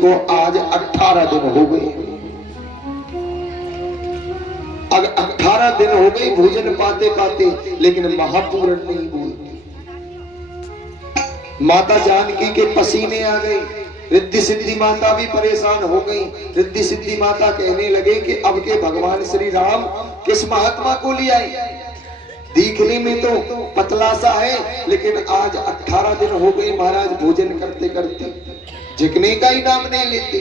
को आज 18 दिन हो गए। अब 18 दिन हो गए भोजन पाते पाते, लेकिन महापूरण नहीं बोलती। माता जानकी के पसीने आ गए। रिद्धि सिद्धि माता भी परेशान हो गई। रिद्धि सिद्धि माता कहने लगे कि अब के भगवान श्री राम किस महात्मा को ले आई। दिखने में तो पतला सा है, लेकिन आज 18 दिन हो गए महाराज भोजन करते करते झिकने का ही नाम नहीं लेते।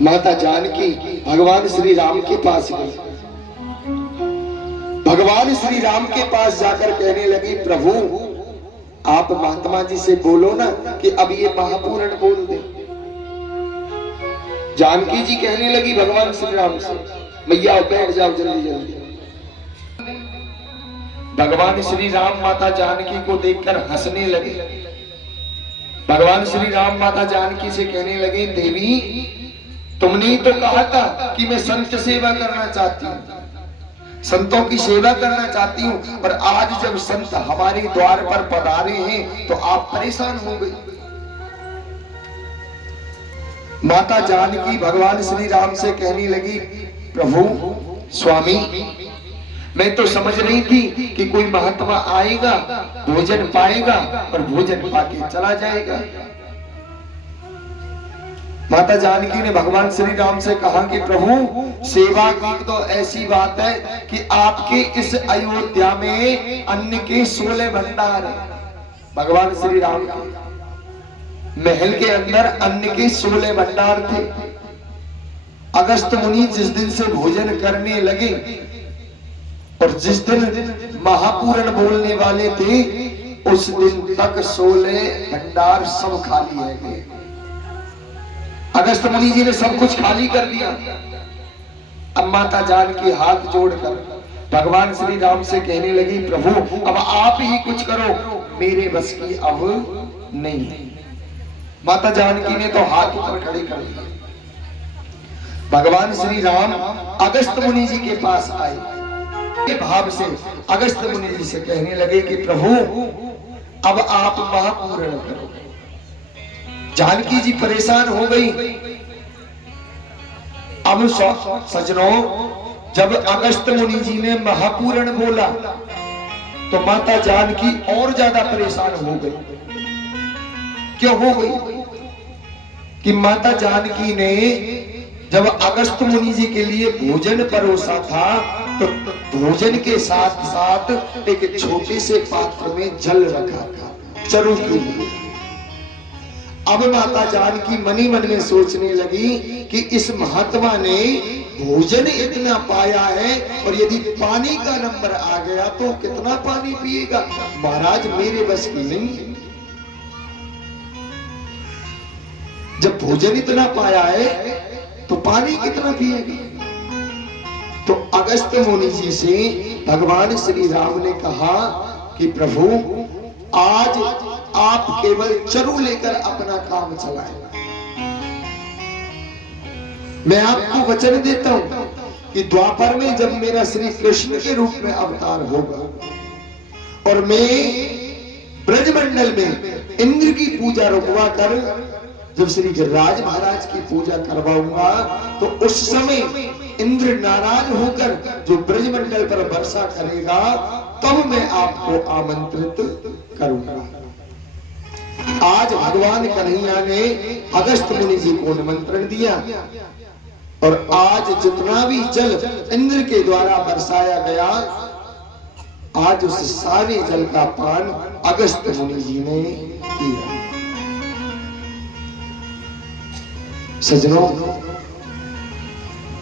माता जानकी भगवान श्री राम के पास गई। भगवान श्री राम के पास जाकर कहने लगी, प्रभु आप महात्मा जी से बोलो ना कि अब ये महापूरण बोल दे। जानकी जी कहने लगी भगवान श्री राम से, मैया बैठ जाओ जल्दी जल्दी। भगवान श्री राम माता जानकी को देखकर हंसने लगे। भगवान श्री राम माता जानकी से कहने लगे, देवी तुमने तो कहा था कि मैं संत सेवा करना चाहती हूँ, संतों की सेवा करना चाहती हूँ, पर आज जब संत हमारे द्वार पर पधारे हैं तो आप परेशान हो गई। माता जानकी भगवान श्री राम से कहने लगी, प्रभु स्वामी मैं तो समझ रही थी कि कोई महात्मा आएगा, भोजन पाएगा और भोजन पाके चला जाएगा। माता जानकी ने भगवान श्री राम से कहा कि प्रभु सेवा की तो ऐसी बात है कि आपके इस अयोध्या में अन्न के 16 भंडार हैं। भगवान श्री राम के महल के अंदर अन्न के 16 भंडार थे। अगस्त मुनि जिस दिन से भोजन करने लगे और जिस दिन महापूरण बोलने वाले थे, उस दिन तक 16 भंडार सब खाली है गए। अगस्त मुनि जी ने सब कुछ खाली कर दिया। अब माता जानकी हाथ जोड़कर भगवान श्री राम से कहने लगी, प्रभु अब आप ही कुछ करो, मेरे बस की अब नहीं। माता जानकी ने तो हाथ ऊपर खड़े कर दिए। भगवान श्री राम अगस्त मुनि जी के पास आए। के भाव से अगस्त मुनि जी से कहने लगे कि प्रभु अब आप महापूरण करो। जानकी जी परेशान हो गई। अब सजनों जब अगस्त मुनि जी ने महापूरण बोला तो माता जानकी और ज्यादा परेशान हो गई। क्यों हो गई? कि माता जानकी ने जब अगस्त मुनि जी के लिए भोजन परोसा था तो भोजन के साथ साथ एक छोटे से पात्र में जल रखा था चरु के लिए। अब माता जानकी मनी मन में सोचने लगी कि इस महात्मा ने भोजन इतना पाया है और यदि पानी का नंबर आ गया तो कितना पानी पिएगा। महाराज मेरे बस की नहीं। जब भोजन इतना पाया है तो पानी कितना पिएगा। तो अगस्त मुनि जी से भगवान श्री राम ने कहा कि प्रभु आज आप केवल चरु लेकर अपना काम चलाएं। मैं आपको वचन देता हूं कि द्वापर में जब मेरा श्री कृष्ण के रूप में अवतार होगा और मैं ब्रजमंडल में इंद्र की पूजा रुकवा कर जब श्री गिरिराज महाराज की पूजा करवाऊंगा तो उस समय इंद्र नाराज होकर जो ब्रजमंडल पर वर्षा करेगा तब मैं आपको आमंत्रित करूंगा। आज भगवान कन्हैया ने अगस्त मुनि जी को निमंत्रण दिया और आज जितना भी जल इंद्र के द्वारा बरसाया गया आज उस सारे जल का पान अगस्त मुनि जी ने किया। सजनों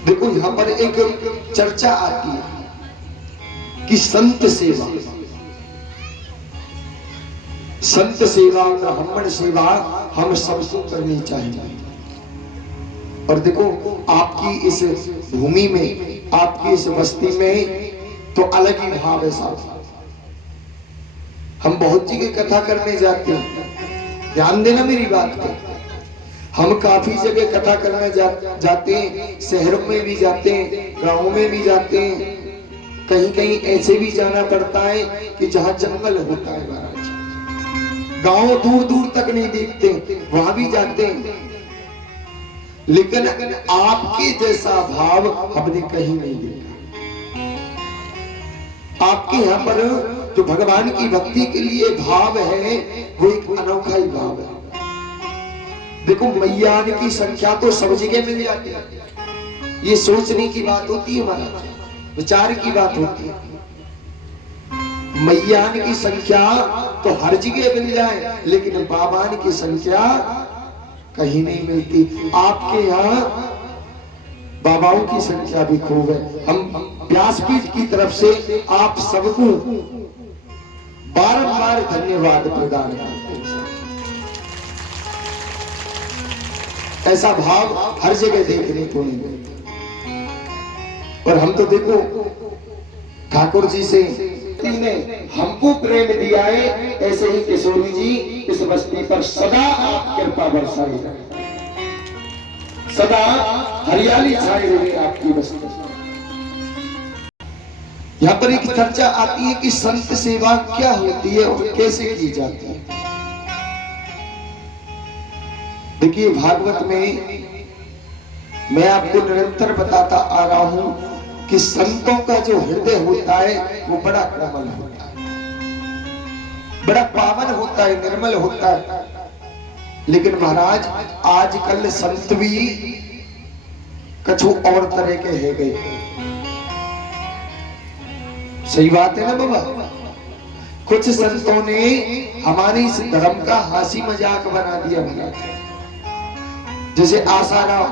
देखो यहां पर एक चर्चा आती है कि संत सेवा, संत सेवा, ब्राह्मण सेवा हम सबको करनी चाहिए। और देखो आपकी इस भूमि में, आपकी इस बस्ती में तो अलग ही भाव है साहब। हम बहुत जगह कथा करने जाते हैं, ध्यान देना मेरी बात पर। हम काफी जगह कथा करने जाते हैं, शहरों में भी जाते हैं, गांवों में भी जाते हैं, कहीं कहीं ऐसे भी जाना पड़ता है कि जहां जंगल होता है महाराज। गांव दूर दूर तक नहीं देखते, वहां भी जाते हैं, लेकिन आपके जैसा भाव हमने कहीं नहीं देखा। आपके यहाँ पर जो भगवान की भक्ति के लिए भाव है वो एक अनोखा ही भाव है। देखो मैया की संख्या तो सब जगह मिल जाती है, ये सोचने की बात होती है, हमारा विचार की बात होती है। मैया की संख्या तो हर जगह मिल जाए, लेकिन बाबान की संख्या कहीं नहीं मिलती। आपके यहाँ बाबाओं की संख्या भी खूब है। हम व्यासपीठ की तरफ से आप सबको बारंबार धन्यवाद प्रदान करते हैं। ऐसा भाव हर जगह देखने को नहीं मिलता। और हम तो देखो ठाकुर जी से ने हमको प्रेम दिया है, ऐसे ही किशोरी जी इस बस्ती पर सदा आप कृपा बरसाई रहे, सदा हरियाली छाई रहे आपकी बस्ती। यहाँ पर एक चर्चा आती है कि संत सेवा क्या होती है और कैसे की जाती है। देखिए भागवत में मैं आपको निरंतर बताता आ रहा हूं कि संतों का जो हृदय होता है वो बड़ा कोमल होता है, बड़ा पावन होता है, निर्मल होता है। लेकिन महाराज आजकल संत भी कछु और तरह के है गए। सही बात है ना बाबा? कुछ संतों ने हमारे इस धर्म का हंसी मजाक बना दिया महाराज। जैसे आसाराम,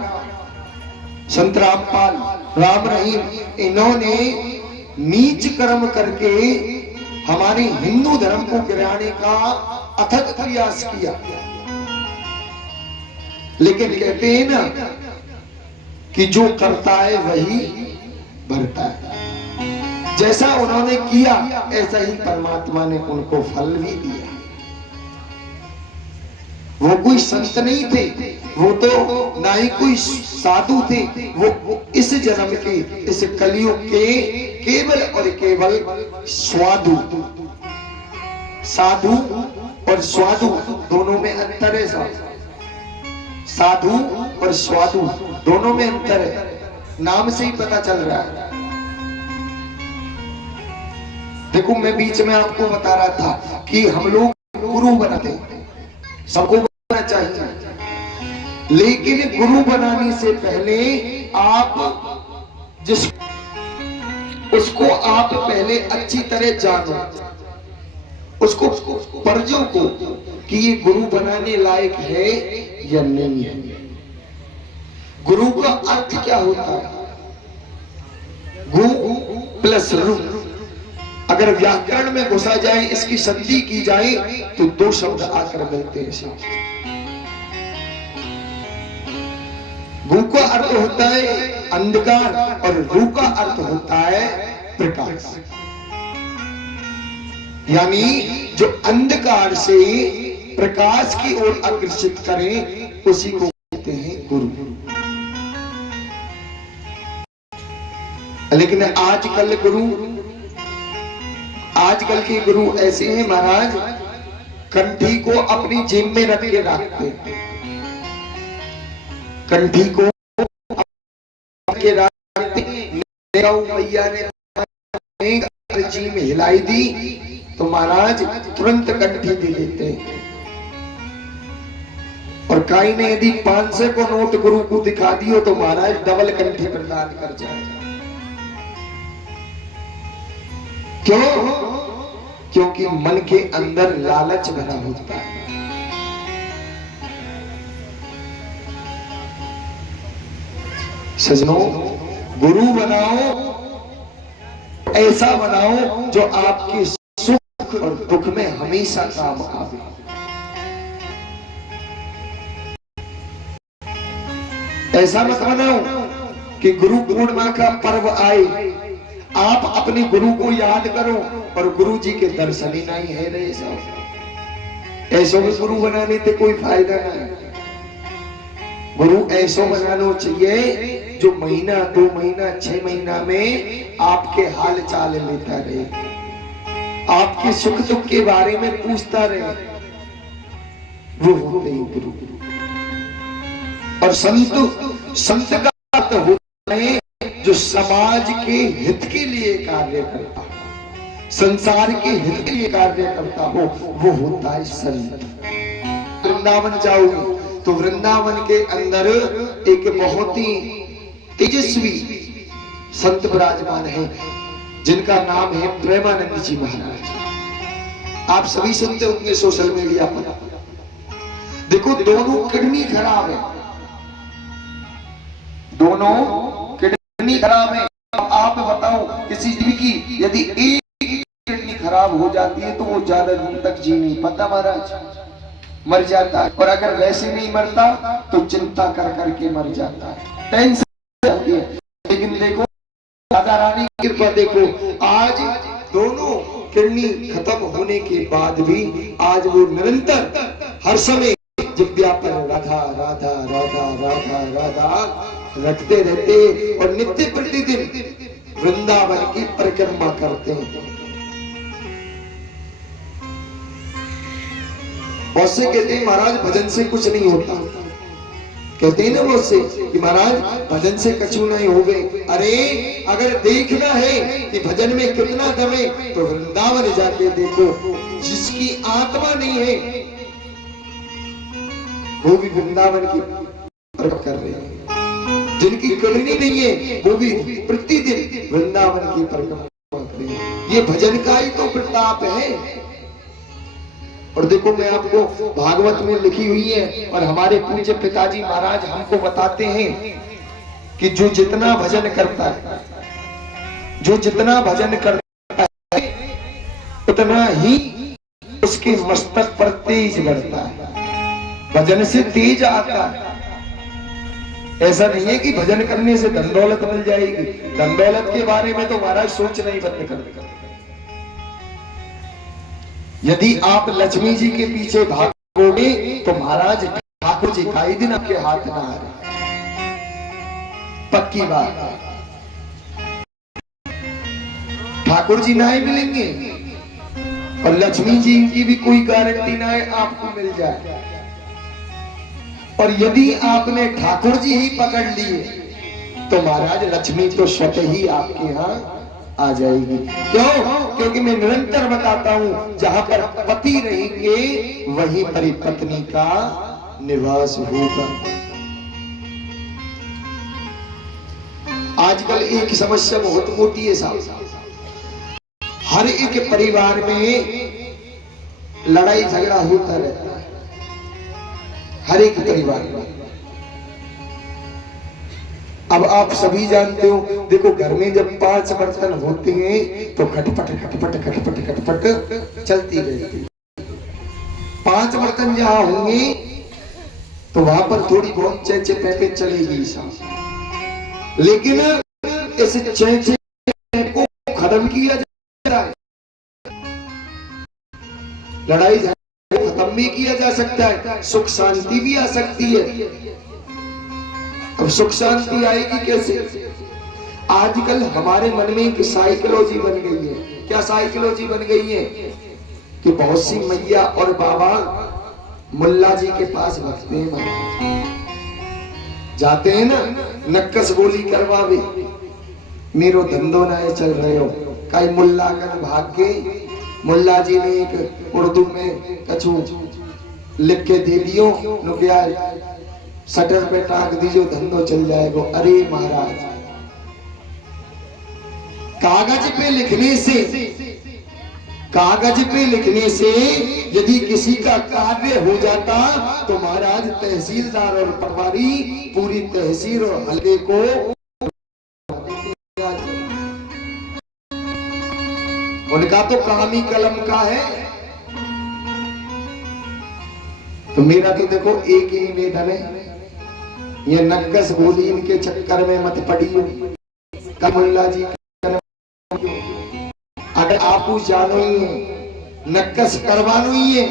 संत रामपाल, राम रहीम, इन्होंने नीच कर्म करके हमारे हिंदू धर्म को गिराने का अथक प्रयास किया। लेकिन कहते हैं ना कि जो करता है वही भरता है। जैसा उन्होंने किया ऐसा ही परमात्मा ने उनको फल भी दिया। वो कोई संत नहीं थे, वो तो ना ही कोई साधु थे, वो इस जन्म के, इस कलयुग के केवल और केवल स्वादु। साधु और स्वादु दोनों में अंतर है साहब। साधु और स्वादु दोनों में अंतर है, नाम से ही पता चल रहा है। देखो मैं बीच में आपको बता रहा था कि हम लोग गुरु बनाते हैं, सबको बनना चाहिए, लेकिन गुरु बनाने से पहले आप उसको आप पहले अच्छी तरह जानो, उसको परजों को कि ये गुरु बनाने लायक है या नहीं है। गुरु का अर्थ क्या होता है? गु प्लस रु, अगर व्याकरण में घुसा जाए, इसकी संधि की जाए तो दो शब्द आकर मिलते हैं। गु का अर्थ होता है अंधकार और रू का अर्थ होता है प्रकाश। यानी जो अंधकार से प्रकाश की ओर आकर्षित करें उसी को कहते हैं गुरु। लेकिन आजकल के गुरु ऐसे हैं महाराज, कंठी को अपनी जेब में रख के रखते हैं, कंठी को के रखते। मैया ने जी में हिलाई दी तो महाराज तुरंत कंठी दे देते हैं। और काई ने यदि 500 को नोट गुरु को दिखा दियो तो महाराज डबल कंठी प्रदान कर जाएगा। क्यों? क्योंकि मन के अंदर लालच भरा होता है। सजनों, गुरु बनाओ, ऐसा बनाओ जो आपके सुख और दुख में हमेशा काम आवे। ऐसा मत बनाओ कि गुरु पूर्णिमा का पर्व आए, आप अपने गुरु को याद करो और गुरु जी के दर्शन ही नहीं है रहे साहब। ऐसो में गुरु बनाने से कोई फायदा नहीं। गुरु ऐसो बनाना चाहिए जो महीना 2 महीना 6 महीना में आपके हाल चाल लेता रहे, आपके सुख दुख के बारे में पूछता रहे। वो होते हैं गुरु। और संत का अर्थ होता है जो समाज के हित के लिए कार्य करता है, संसार के हित के लिए कार्य करता हो, वो होता है संत। वृंदावन जाओगे तो वृंदावन के अंदर एक बहुत ही तेजस्वी संत विराजमान है जिनका नाम है प्रेमानंद जी महाराज। आप सभी सुनते होंगे सोशल मीडिया पर। देखो दोनों किडनी खराब है, दोनों किडनी खराब है। आप बताओ किसी जीव की यदि एक किडनी खराब हो जाती है तो वो ज्यादा दिन तक जी नहीं पाता महाराज, मर जाता है। और अगर वैसे नहीं मरता तो चिंता कर करके मर जाता है, टेंशन होती है। लेकिन देखो राधा रानी की कृपा, देखो आज दोनों किडनी खत्म होने के बाद भी आज वो निरंतर हर समय जिब्या पर राधा राधा राधा राधा राधा रटते रहते और नित्य प्रतिदिन वृंदावन की परिक्रमा करते हैं। बहुत से कहते हैं महाराज भजन से कुछ नहीं होता, कहते हैं ना बहुत से कि महाराज भजन से कछु नहीं हो गए। अरे अगर देखना है कि भजन में कितना दम है तो वृंदावन जाके देखो। जिसकी आत्मा नहीं है वो भी वृंदावन की परिक्रमा कर रहे हैं, जिनकी किडनी नहीं है वो भी प्रतिदिन वृंदावन की परिक्रमा कर रहे हैं। ये भजन का ही तो प्रताप है। और देखो मैं आपको भागवत में लिखी हुई है और हमारे पूज्य पिताजी महाराज हमको बताते हैं कि जो जितना भजन करता है, जो जितना भजन करता है उतना ही उसके मस्तक पर तेज बढ़ता है। भजन से तेज आता है। ऐसा नहीं है कि भजन करने से धन दौलत मिल जाएगी। धन दौलत के बारे में तो महाराज सोचना ही बंद कर देगा। यदि आप लक्ष्मी जी के पीछे भागोगे तो महाराज ठाकुर जी का ही दिन आपके हाथ ना आ रहे, पक्की बात। ठाकुर जी ना ही मिलेंगे और लक्ष्मी जी की भी कोई गारंटी ना है आपको मिल जाए। और यदि आपने ठाकुर जी ही पकड़ लिए तो महाराज लक्ष्मी तो स्वतः ही आपके यहाँ आ जाएगी। क्यों? क्योंकि मैं निरंतर बताता हूं जहां पर पति रहेंगे वहीं पर पत्नी का निवास होगा। आजकल एक समस्या बहुत मोटी है साहब, हर एक परिवार में लड़ाई झगड़ा होता रहता है, हर एक परिवार में। अब आप सभी जानते हो, देखो घर में जब 5 बर्तन होते हैं तो खटपट खटपट खटपट खटपट चलती रहती है। 5 बर्तन जहां होंगे तो वहां पर थोड़ी बहुत चेचे पैपे चलेगी साहब। लेकिन इस चेचे को खत्म किया जाए, लड़ाई खत्म भी किया जा सकता है, सुख शांति भी आ सकती है। अब सुख शांति आएगी कैसे? आजकल हमारे मन में एक साइकोलॉजी बन गई है। क्या साइकोलॉजी बन गई है कि बहुत सी मैया और बाबा मुल्ला जी के पास भगते हैं, जाते हैं ना, नक्कस गोली करवावे, मेरो धंधो ना चल रहे हो, कई मुल्ला कर भाग के मुल्ला जी ने एक उर्दू में कछु लिख के दे दियो, क्या शटर पे टाक दीजिए धंधो चल जाएगा। अरे महाराज, कागज पे लिखने से यदि किसी का कार्य हो जाता तो महाराज तहसीलदार और पटवारी पूरी तहसील और हलके को उनका तो काम ही कलम का है। तो मेरा तो देखो एक ही निवेदन है, ये नक्कस गोली इनके चक्कर में मत पड़ियो। कमल्ला जी अगर आपको जानो ही है, नक्कस करवानो ही है,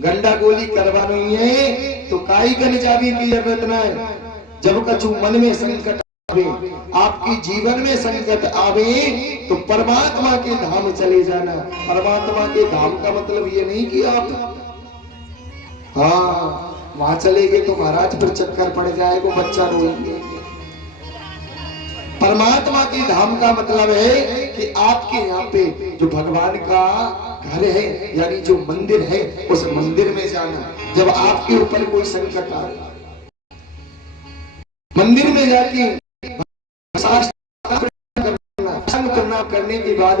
गंडा गोली करवानो ही है तो काई करने जावी की जरूरत ना है। जब कछु मन में संकट आवे, आपकी जीवन में संकट आवे तो परमात्मा के धाम चले जाना। परमात्मा के धाम का मतलब ये नहीं कि हाँ, वहां चले गए तो महाराज फिर चक्कर पड़ जाएगा, बच्चा रोएंगे। परमात्मा के धाम का मतलब है कि आपके यहाँ पे जो भगवान का घर है, यानी जो मंदिर है, उस मंदिर में जाना। जब आपके ऊपर कोई संकट आ, मंदिर में जाके करना करने के बाद